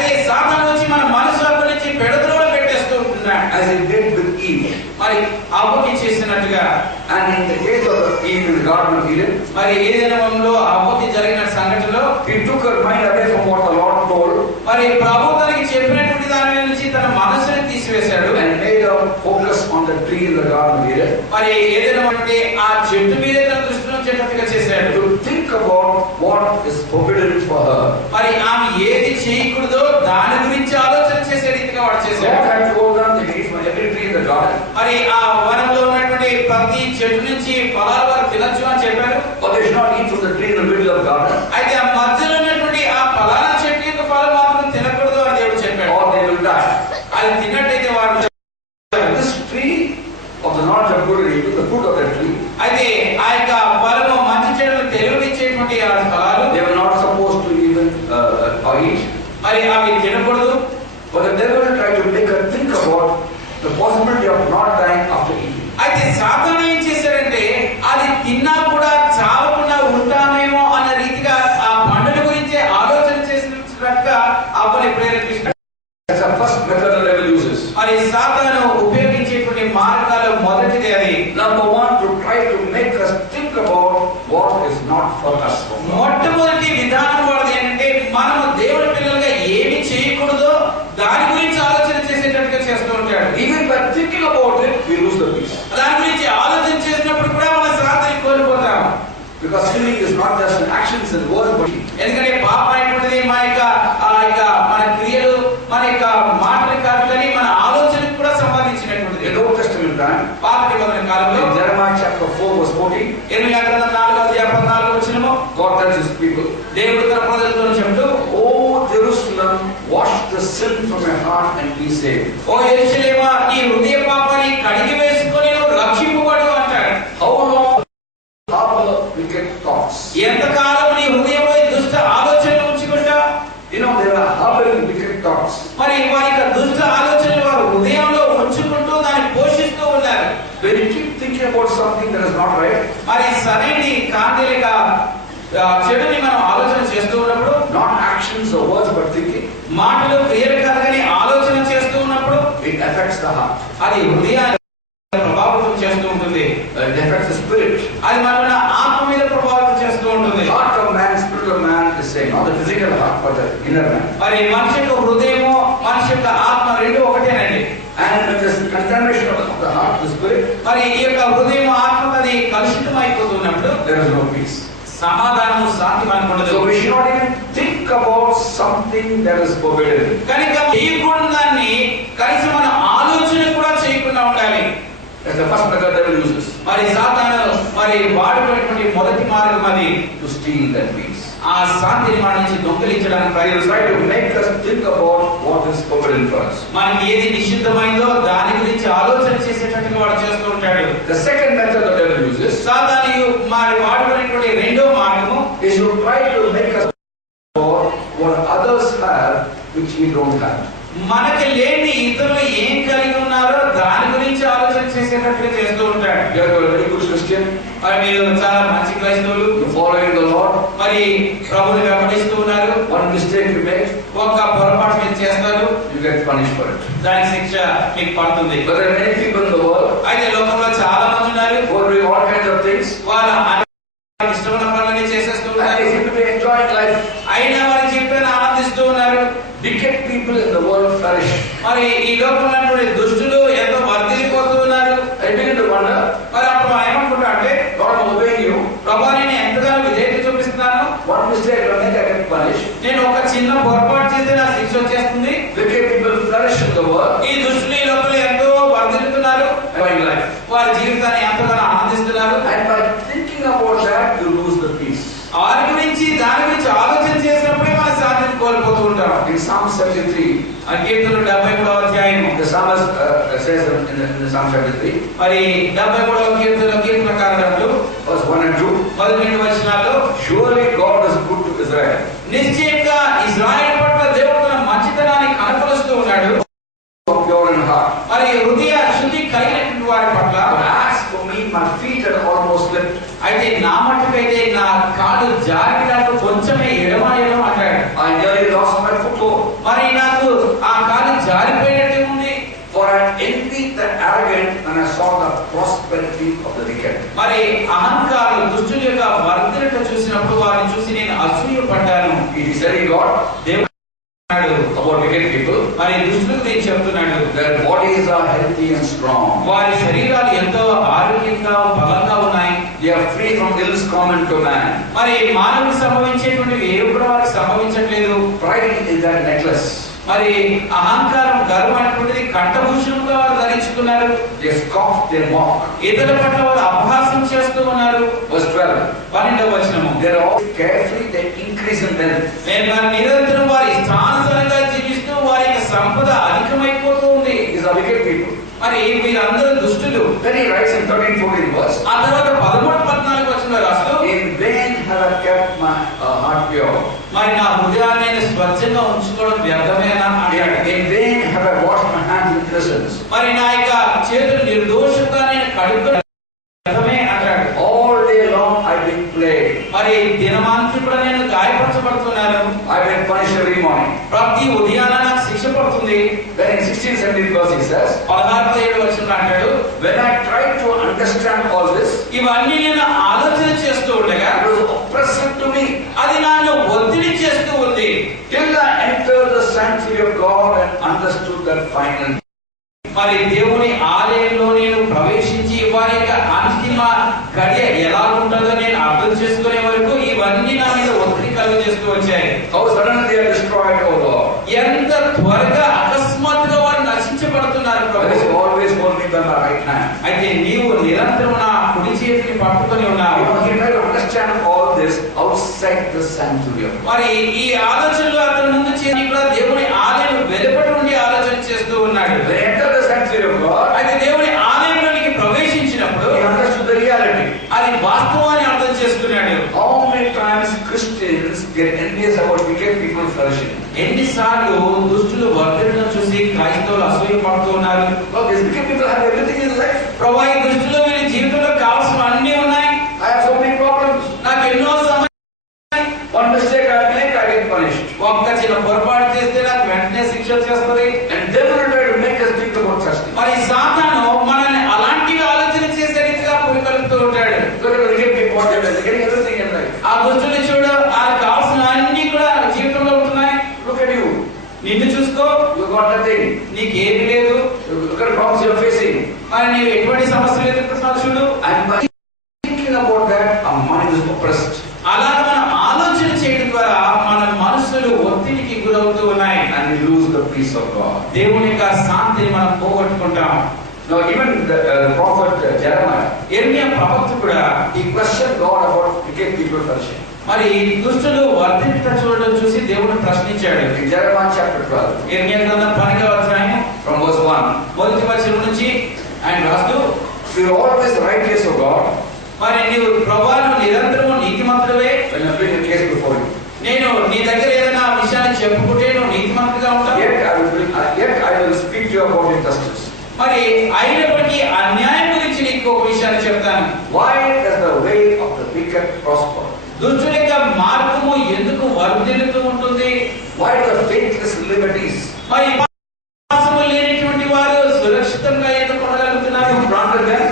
అయితే సాతాను వచ్చి మన మనసులో నుంచి పెడద్రోవ పెట్టేస్తూ ఉంటున్నాడు. As he did with Eve. మరి అవ్వకి చేసినట్టుగా. And in the case of Eve in the Garden of Eden, మరి ఏదెన్ వనంలో అవ్వకి జరిగిన సంఘటనలో he took her mind away from what the Lord told. మరి ప్రభువు తనకి చెప్పినటువంటి దాని నుంచి తన మనసుని తీసివేశాడు. And made her focus on the tree in the Garden of Eden. మరి ఏదెన్ వనంలో ఆ చెట్టు మీద తన దృష్టిని ఉంచేటట్టుగా చేశాడు. To think about what is forbidden for her. మరి ఆమె ఏది చేయకూడదో దాని గురించి ఆలోచన చేసే రీతిగా వాడు చేశాడు. God had told them to eat from every tree in the garden. మరి ఆ వనంలో ఉన్నటువంటి ప్రతి చెట్టు నుంచి ఫలాలు వారు తినొచ్చు అని చెప్పారు. But they should not eat from the tree in the middle of the garden. అయితే ఆ మధ్యలో ఉన్నటువంటి ఆ ఫలానా చెట్టు యొక్క ఫలం మాత్రం తినకూడదు అని దేవుడు చెప్పాడు. Or they will die. అది తిన్నట్టయితే వారు This tree of the knowledge of good and evil, the fruit of that tree, అయితే ఆ యొక్క ఫలము మంచి చెడులు తెలివినిచ్చేటువంటి ఆ ఫలాలు they were not supposed to even eat. మరి అవి తినకూడదు. But the devil tried to make her think about the possibility of not dying after eating. అయితే సాతాను ఏం చేశాడంటే అది తిన్నా కూడా చావకుండా ఉంటామేమో అన్న రీతిగా ఆ పండుగ గురించి ఆలోచన చేసినట్టుగా అవ్వని ప్రేరేపిస్తాడు. That's the first method the devil uses. మరి సాతాను ఉపయోగించేటువంటి మార్గాలు మొదటిది అది. Number one, to try to make us think about what is not for us. మొట్టమొదటి విధానం వాడిది ఏంటంటే మనము దేవుడి పిల్లలుగా ఏమి చేయకూడదో దాని గురించి ఆలోచన చేసేటట్టుగా చేస్తూ ఉంటాడు. Even by thinking about it, we lose the peace. దాని గురించి ఆలోచన చేసినప్పుడు కూడా మన శాంతిని కోల్పోతాం. Because sinning is not just an actions and words, but ఎందుకంటే పాపం అనేటువంటిది మన క్రియలు మన యొక్క మాటలు కాదు కానీ మన ఆలోచనకు కూడా సంబంధించినటువంటిది. in the Old Testament time, పాత నిబంధన కాలంలో in Jeremiah chapter 4 verse 14, ఇర్మియా గ్రంథం 4:14 God tells his people, దేవుడు తన ప్రజలతో చెప్తూ, "O Jerusalem, wash the sin from your heart and be saved." ఓ యెరూషలేమా నీ హృదయ పాపాన్ని కడిగి వేసుకొని నువ్వు రక్షింపబడు అంటాడు. How long harbor wicked thoughts? ఎంతకాలం నీ హృదయంలో దుష్ట ఆలోచనలు ఉంచుకుంటా? You know, they are harboring wicked thoughts. మరి వారి యొక్క దుష్ట ఆలోచనలు వారు హృదయంలో ఉంచుకుంటూ దాన్ని పోషిస్తూ ఉన్నారు. When you keep thinking about something that is not right, మరి సరైనది కాని లేక చెడుని మనం ఆలోచన చేస్తూ ఉన్నప్పుడు, not actions or words but thinking, మాటలు క్రియలు కాదు కానీ ఆలోచన చేస్తూ ఉన్నప్పుడు it affects the heart. అది హృదయాన్ని ప్రభావితం చేస్తూ ఉంటుంది. It affects the spirit. అది మన ఆత్మ మీద ప్రభావితం చేస్తూ ఉంటుంది. The heart of man, spirit of man is saying, not the physical heart, but the inner man. మరి మనిషి యొక్క హృదయము మనిషి యొక్క ఆత్మ రెండు ఒకటేనండి. And when there is contamination of the heart, the spirit, మరి ఈ యొక్క హృదయం ఆత్మ అది కలుషితం అయిపోతున్నప్పుడు there is no peace. సమాధానము శాంతి మనకు ఉండదు. So we should not even think about something that is forbidden. కనుక చేయకూడని దాన్ని కనీసం మన ఆలోచన కూడా చేయకుండా ఉండాలి. That's the first method that devil uses. మరి సాతాను మరి వాడుకునేటువంటి మొదటి మార్గం అది To steal that peace. ఆ శాంతిని మన నుంచి దొంగిలించడానికి He will try to make us think about what is forbidden for us. మనకి ఏది నిషిద్ధమైందో దాని గురించి ఆలోచన చేసేటట్టుగా వాడు చేస్తూ ఉంటాడు. The second method the devil uses సాతాను మరి వాడుకునేటువంటి రెండో మార్గము is to try to make us about what others have which we don't have. మనకి లేని ఇతరులు ఏం కలిగి ఉన్నారో దాని గురించి ఆలోచన చేసేటట్టుగా చేస్తూ ఉంటాడు. You are a very good Christian. మరి మీరు చాలా మంచి క్రైస్తవులు, You are following the Lord. మరి ప్రభువుని వెంబడిస్తూ ఉన్నారు. One mistake you make, ఒక పొరపాటు మీరు చేస్తారు, you get punished for it. దాని శిక్ష మీకు పడుతుంది. But there are many people in the world అయితే లోకంలో చాలా మంది ఉన్నారు, who are doing all kinds of things వాళ్ళ ఇష్టమైన పనులని చేసేస్తూ and ఉన్నారు. they seem to be enjoying life. అయినా వారి జీవితాన్ని ఆనందిస్తూ ఉన్నారు. Wicked people in the world flourish. మరి ఈ లోకంలో దుష్టులు ఎంతో వర్ధిల్లిపోతూ ఉన్నారు. I begin to wonder, మరి అప్పుడు మనం ఏమనుకుంటా అంటే, God is obeying you. ప్రభా నేను ఎంతగానో విధేయత చూపిస్తున్నాను, One mistake I make, I get punished. నేను ఒక చిన్న పొరపాటు చేస్తే నా శిక్ష వచ్చేస్తుంది. Wicked people flourish in the world. ఈ దుష్టులు ఈ లోకంలో ఎంతో వర్ధిల్లుతున్నారు, Enjoying life. వారి జీవితాన్ని ఎంతగానో ఆనందిస్తున్నారు. And by thinking about that, you lose the peace. వారి గురించి దాని గురించి ఆలోచన చేసినప్పుడే మన శాంతిని కోల్పోతూ ఉంటాం. In Psalm 73, ఆ కీర్తనలు 73వ అధ్యాయం the psalmist says in the Psalm 73, మరి 73వ కీర్తనకారుడు verse 1 and 2, 12 వచనాల్లో, surely God is good to Israel. నిశ్చయంగా ఇశ్రాయేలు పట్ల దేవుడు తన మంచితనాన్ని కనపరుస్తూ ఉన్నాడు. Pure in heart. మరి హృదయ శుద్ధి కలిగినటువంటి వారి పట్ల. But as for me, my feet had almost slipped. అయితే నా మట్టుకైతే నా కాలు జారినట్టు కొంచెమే ఎడమ అంటాడు. I nearly lost my foothold. మరి నా the wicked. మరి అహంకారం దుష్టుల యొక్క వర్ధనట చూసినప్పుడు వారిని చూసి నేను అసూయపడ్డాను. He said he got దేవుడు about wicked people. మరి దుష్టులకు నేను చెప్తున్నాడు, Their bodies are healthy and strong. వారి శరీరాలు ఎంతో ఆరోగ్యంగా బలంగా ఉన్నాయి. They are free from ills common to man. మరి మానవులకు సంభవించేటువంటివి ఏ కూడా వారికి సంభవించట్లేదు. Pride is that necklace. మరి అహంకారం గర్వం అనేటువంటిది కంఠభూషణంగా వారు ధరించుకున్నారు. They scoff, they mock. ఇతరుల పట్ల వారు అపహాసం చేస్తూ ఉన్నారు. Verse 12. 12వ వచనము, They are all carefully, they increase in wealth. నేను నిరంతరం వారి స్థానసరంగా జీవిస్తూ వారి యొక్క సంపద అధికమైపోతూ ఉంది. These are wicked people. మరి వీరందరూ దుష్టులు. Then he writes in 13-14 verse. ఆ తర్వాత 13-14 వచనంలో రాస్తూ, In vain have I kept my heart pure. మరి నా హృదయాన్ని నేను స్వచ్ఛంగా ఉంచుకోవడం వ్యర్థమేనా అంటాడు. In vain have I washed my hands in innocence. మరి నా యొక్క చేతులు నిర్దోషంగా నేను కడుక్కోవడం వ్యర్థమే అంటాడు. All day long I've been plagued. మరి దినమాంతి కూడా నేను గాయపరచబడుతున్నాను. I've been punished every morning. ప్రతి ఉదయాన నాకు శిక్ష పడుతుంది. Then in 16-17 verse he says, 16-17 వచనంలో అంటాడు, when I tried to understand all this, ఇవన్నీ నేను ఆలోచన చేస్తూ ఉండగా it was oppressive to me. అది నన్ను ఒత్తిడి చేస్తూ ఉంది. Till I entered the sanctuary of God and understood that final. మరి దేవుని ఆలయంలో నేను ప్రవేశించి వారి యొక్క అంతిమ గడియ ఎలా ఉంటుందో నేను అర్థం చేసుకునే వరకు ఇవన్నీ నా మీద ఒత్తిడి కలుగజేస్తూ వచ్చాయి. How suddenly they are destroyed, O Lord. ఎంత త్వరగా అకస్మాత్తుగా వారు నశించబడుతున్నారు There is Prabhu. always hold me by my right hand. అయితే నీవు నిరంతరం నా కుడి చేతిని పట్టుకొని ఉన్నావు. He tried to understand all this outside the sanctuary of God. మరి ఈ ఆలోచనలు అతను ముందు చేసి కూడా దేవుని ఆలయం వెలుపటి నుండి ఆలోచన చేస్తూ ఉన్నాడు. They entered the sanctuary of God. అయితే దేవుని ఆలయంలోనికి ప్రవేశించినప్పుడు He understood the reality. అది వాస్తవాన్ని అర్థం చేసుకున్నాడు. How many times Christians get envious about wicked people flourishing? ఎన్నిసార్లు దుష్టులు వర్ధనను చూసి క్రైస్తవులు అసూయపడుతూ ఉన్నారు. Look, these wicked people have everything in life. ప్రభువా, ఈ దుష్టులు వీరి జీవితంలో కావాల్సిన అన్నీ ఉన్నాయి. I have so many problems. నాకు ఎన్నో సమస్యలు. One mistake I make, I get punished. ఒక్క చిన్న పొరపాటు చేస్తే నాకు వెంటనే శిక్ష చేస్తుంది. And devil will try to make us think about trusting. మరి సాతాను మనల్ని అలాంటివి ఆలోచన చేసే రీతిగా పురికొల్పుతూ ఉంటాడు. Look at the wicked people, what they're getting everything in life. ఆ దుష్టుని చూడు, వాళ్ళకి కావాల్సిన అన్ని కూడా జీవితంలో ఉంటున్నాయి. Look at you. నిన్ను చూసుకో, You got nothing. నీకేమి లేదు. Look at the problems you're facing. మరి నీవు ఎటువంటి సమస్యలు ఎదుర్కొంటున్నావు చూడు. And by thinking about that, our mind is oppressed. అలా మనం ఆలోచన చేయడం ద్వారా మన మనసులు ఒత్తిడికి గురవుతూ ఉన్నాయి. And we lose the peace of God. దేవుని యొక్క శాంతిని మనం పోగొట్టుకుంటాం. Now even the prophet Jeremiah, యెర్మీయా ప్రవక్త కూడా he questioned God about wicked people flourishing. మరి దుష్టులు వర్ధించుట చూడడం చూసి దేవుడు ప్రశ్నించాడు. In Jeremiah chapter 12, యెర్మీయా గ్రంథం 12వ అధ్యాయం from verse 1, మొదటి వచనం నుంచి ఆయన రాస్తూ, we are always righteous, O God, మరి నీవు ప్రభువా నిరంతరము నీతిమంతుడవే. when I bring a case before you. నేను నీ దగ్గర ఏదైనా విషయాన్ని చెప్పుకుంటే నువ్వు నీతిమంతుడిగా ఉంటావు. Yet I will speak to you about injustice. మరి అయినప్పటికీ అన్యాయం గురించి నీకు ఒక విషయాన్ని చెప్తాను. Why does the way of the wicked prosper? దుష్టుల యొక్క మార్గము ఎందుకు వర్ధిల్లుతూ ఉంటుంది? Why do the faithless liberties? మరి విశ్వాసము లేనటువంటి వారు సురక్షితంగా ఎందుకు ఉండగలుగుతున్నారు? You planted them,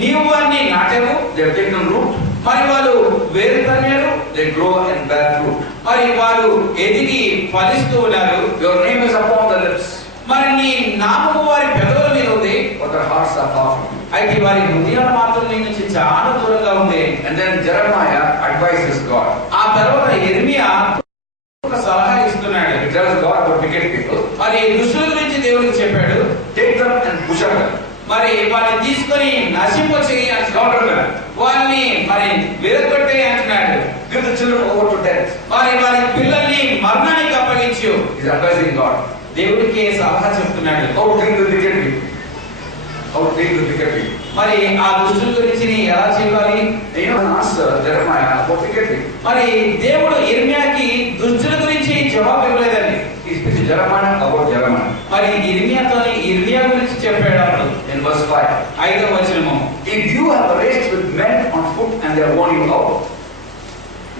నీవు వారిని నాటావు, they have taken root, మరి వాళ్ళు వేరు తన్నారు, they grow and bear fruit. మరి వారు ఎదిగి ఫలిస్తూ ఉన్నారు. Your name is upon the lips, మరి నీ నామము వారి పెదవుల మీద ఉంది, but their hearts are far from you. అయితే వారి హృదయాలు మాత్రం నీ నుంచి చాలా దూరంగా ఉంది. And then Jeremiah advises God. ఆ తర్వాత యెర్మీయా ఒక సలహా ఇస్తున్నాడు. He tells God about wicked people. మరి దుష్టుల గురించి దేవుడికి చెప్పాడు. Take them and butcher them. మరి వారిని తీసుకొని నశింపచేయి అంటున్నాడు. వారిని మరి విరగొట్టే అంటున్నాడు. Give the children over to death. వారి పిల్లల్ని మరణానికి అప్పగించు. He's advising God. దేవుడికి సలహా చెప్తున్నాడు. How to deal with wicked people. How to deal with wicked people. మరి ఆ దుష్టుల గురించి ఎలా చేయాలి? They don't answer Jeremiah about wicked people. మరి దేవుడు యెర్మీయాకి దుష్టుల గురించి జవాబు ఇవ్వలేదండి. He speaks to Jeremiah about Jeremiah. మరి యెర్మీయా గురించి చెప్పాడు అప్పుడు. In verse 5. 5వ వచనము, If you have raced with men on foot and they are worn you out.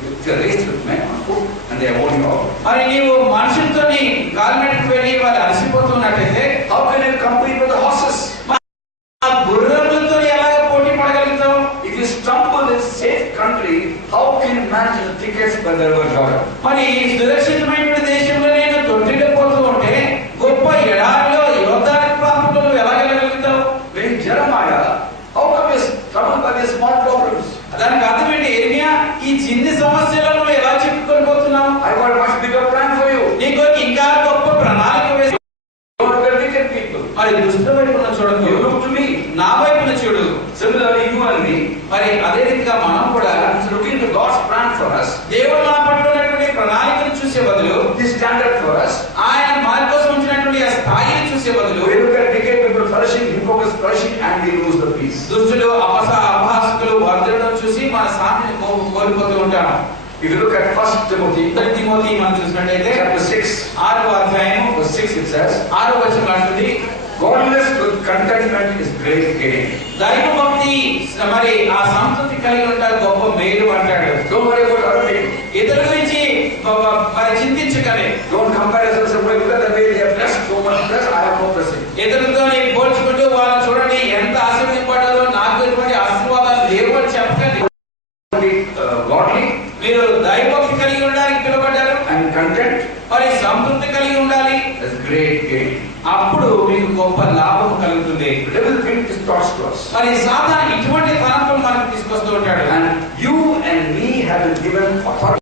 If you are raced with men on foot and they are worn you out. మరి నీవు మనుషులతోని కాలినడకకు వెళ్ళి వాళ్ళు అలసిపోతున్నట్టయితే How can you compete with the horses? ఆ గుర్రములతో ఎలాగ పోటీ పడగలుగుతావు? మరి సురక్షితమైన దేశంలో నేను తొట్టిల్లిపోతూ ఉంటే గొప్ప ఎడారిలో యోర్దాను ప్రాంతంలో నువ్వు ఎలా వెళ్ళగలుగుతావు? When Jeremiah, how come you troubled by these small problems? దానికి అర్థం ఏంటి? ఎర్మియా, ఈ చిన్ని సమస్యలను నువ్వు ఎలా చెప్పుకొని పోతున్నావు? I got a much bigger plan for you. నీకు ఇంకా గొప్ప ప్రణాళిక వేసి. Don't look at wicked people. మరి దుష్ట వైపున చూడదు, You look to me. నా వైపున చూడు. Similarly, you and me, మరి అదే రీతిగా మనం కూడా looking to God's plan for us, దేవుడు మన పట్ల ఉన్నటువంటి ప్రణాళికను చూసే బదులు, His standard for us, ఆయన మన కోసం ఉంచినటువంటి ఆ స్థాయిని చూసే బదులు, we look at wicked people flourishing, hypocrites flourishing, and we lose the peace. దుష్టులు అపహాసకులు వర్ధనను చూసి మన శాంతిని కోల్పోతూ ఉంటాం. If you look at 1 Timothy Timothy మనం చూసినట్లయితే chapter 6, 6వ అధ్యాయం verse 6, it says, 6వ వచనం అంటుంది, godliness with contentment is great gain. దైవ భక్తి మరి ఆ సంతృప్తి కలిగి ఉంటారు గొప్ప మేలు అంటాడు. Don't worry about other people. ఇతరుల గురించి మరి చింతించకనే. Don't compare yourself and say, look at the way they are blessed, so much blessed, I have no blessing. ఇతరులతో పోల్చుకుంటూ వాళ్ళని చూడండి ఎంత ఆశీర్వదింపబడ్డారో, నాకు ఎటువంటి ఆశీర్వాదాలు లేవు అని చెప్పకండి. Godly మీరు దైవభక్తి కలిగి ఉండడానికి పిలువబడ్డారు and content మరి సంతృప్తి కలిగి ఉండాలి. is great gain. అప్పుడు మీకు గొప్ప లాభం కలుగుతుంది. The devil brings his thoughts to us. మరి సాతాను ఇటువంటి తలంపులు మనకు తీసుకొస్తూ ఉంటాడు. And you and me have been given authority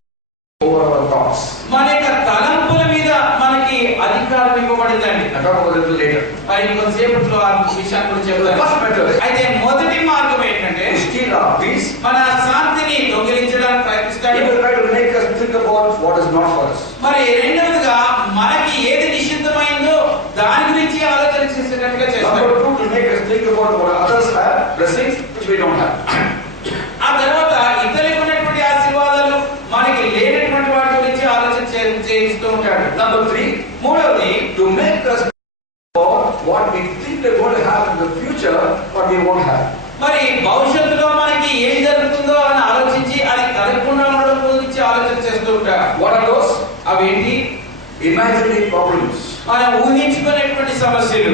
over our thoughts. మన యొక్క తలంపుల మీద మనకి అధికారం ఇవ్వబడిందండి. I'll talk about it a little later. మరి కొంతసేపట్లో ఆ విషయాన్ని కూడా చెప్తాను. First method అయితే మొదటి మార్గం ఏంటంటే to steal our peace. మన శాంతిని దొంగిలించడానికి He ప్రయత్నిస్తాడు. will try to make us think about what is not for us. మరి రెండవదిగా మనకి ఏది నిషిద్ధమైందో దాని గురించి ఆలోచన చేసేటట్టుగా చేస్తాడు. Number 2, to make us think about what others have, blessings which we don't have. ఆ తర్వాత ఇతరులకు ఉన్నటువంటి ఆశీర్వాదాలు మనకి లేనటువంటి వాటి గురించి ఆలోచన చేయిస్తూ ఉంటాడు. Number 3, మూడవది to make us what we think we're going to have in the future, what we won't have. మరి భవిష్యత్తులో మనకి ఏం జరుగుతుందో అని ఆలోచించి అది కలగకుండా ఉండడం గురించి ఆలోచన చేస్తూ ఉంటారు. What are those? అవేంటి? Imaginary problems, మనం ఊహించుకునేటువంటి సమస్యలు,